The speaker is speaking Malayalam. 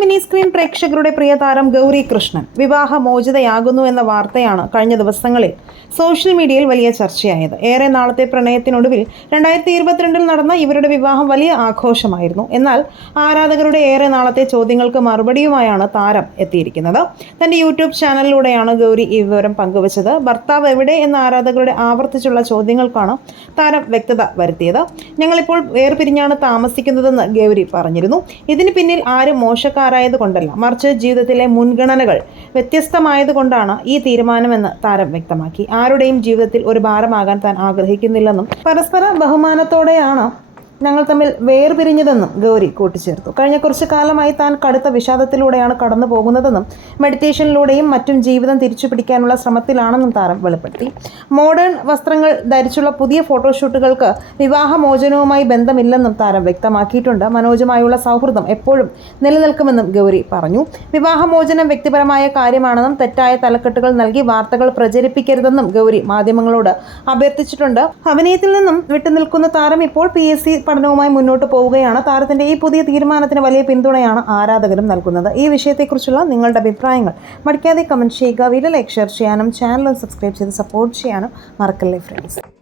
മിനി സ്ക്രീൻ പ്രേക്ഷകരുടെ പ്രിയ താരം ഗൗരി കൃഷ്ണൻ വിവാഹമോചിതയാകുന്നു എന്ന വാർത്തയാണ് കഴിഞ്ഞ ദിവസങ്ങളിൽ സോഷ്യൽ മീഡിയയിൽ വലിയ ചർച്ചയായത്. ഏറെ നാളത്തെ പ്രണയത്തിനൊടുവിൽ 2022 നടന്ന ഇവരുടെ വിവാഹം വലിയ ആഘോഷമായിരുന്നു. എന്നാൽ ആരാധകരുടെ ഏറെ നാളത്തെ ചോദ്യങ്ങൾക്ക് മറുപടിയുമായാണ് താരം എത്തിയിരിക്കുന്നത്. തന്റെ യൂട്യൂബ് ചാനലിലൂടെയാണ് ഗൗരി ഈ വിവരം പങ്കുവച്ചത്. ഭർത്താവ് എവിടെ എന്ന ആരാധകരുടെ ആവർത്തിച്ചുള്ള ചോദ്യങ്ങൾക്കാണ് താരം വ്യക്തത വരുത്തിയത്. ഞങ്ങളിപ്പോൾ വേർപിരിഞ്ഞാണ് താമസിക്കുന്നതെന്ന് ഗൗരി പറഞ്ഞിരുന്നു. ഇതിന് പിന്നിൽ ആരും മോശക്കാരായതുകൊണ്ടല്ല, മറിച്ച് ജീവിതത്തിലെ മുൻഗണനകൾ വ്യത്യസ്തമായതുകൊണ്ടാണ് ഈ തീരുമാനമെന്ന് താരം വ്യക്തമാക്കി. ആരുടെയും ജീവിതത്തിൽ ഒരു ഭാരമാകാൻ താൻ ആഗ്രഹിക്കുന്നില്ലെന്നും പരസ്പര ബഹുമാനത്തോടെയാണ് ഞങ്ങൾ തമ്മിൽ വേർപിരിഞ്ഞതെന്നും ഗൗരി കൂട്ടിച്ചേർത്തു. കഴിഞ്ഞ കുറച്ചു കാലമായി താൻ കടുത്ത വിഷാദത്തിലൂടെയാണ് കടന്നു പോകുന്നതെന്നും മെഡിറ്റേഷനിലൂടെയും മറ്റും ജീവിതം തിരിച്ചു പിടിക്കാനുള്ള ശ്രമത്തിലാണെന്നും താരം വെളിപ്പെടുത്തി. മോഡേൺ വസ്ത്രങ്ങൾ ധരിച്ചുള്ള പുതിയ ഫോട്ടോഷൂട്ടുകൾക്ക് വിവാഹമോചനവുമായി ബന്ധമില്ലെന്നും താരം വ്യക്തമാക്കിയിട്ടുണ്ട്. മനോജുമായുള്ള സൗഹൃദം എപ്പോഴും നിലനിൽക്കുമെന്നും ഗൗരി പറഞ്ഞു. വിവാഹമോചനം വ്യക്തിപരമായ കാര്യമാണെന്നും തെറ്റായ തലക്കെട്ടുകൾ നൽകി വാർത്തകൾ പ്രചരിപ്പിക്കരുതെന്നും ഗൗരി മാധ്യമങ്ങളോട് അഭ്യർത്ഥിച്ചിട്ടുണ്ട്. അഭിനയത്തിൽ നിന്നും വിട്ടുനിൽക്കുന്ന താരം ഇപ്പോൾ PSC പഠനവുമായി മുന്നോട്ട് പോവുകയാണ്. താരത്തിന്റെ ഈ പുതിയ തീരുമാനത്തിന് വലിയ പിന്തുണയാണ് ആരാധകരും നൽകുന്നത്. ഈ വിഷയത്തെക്കുറിച്ചുള്ള നിങ്ങളുടെ അഭിപ്രായങ്ങൾ മടിക്കാതെ കമന്റ് ചെയ്യുക. വീഡിയോ ലൈക്ക്, ഷെയർ ചെയ്യാനും ചാനൽ സബ്സ്ക്രൈബ് ചെയ്ത് സപ്പോർട്ട് ചെയ്യാനും മറക്കല്ലേ ഫ്രണ്ട്സ്.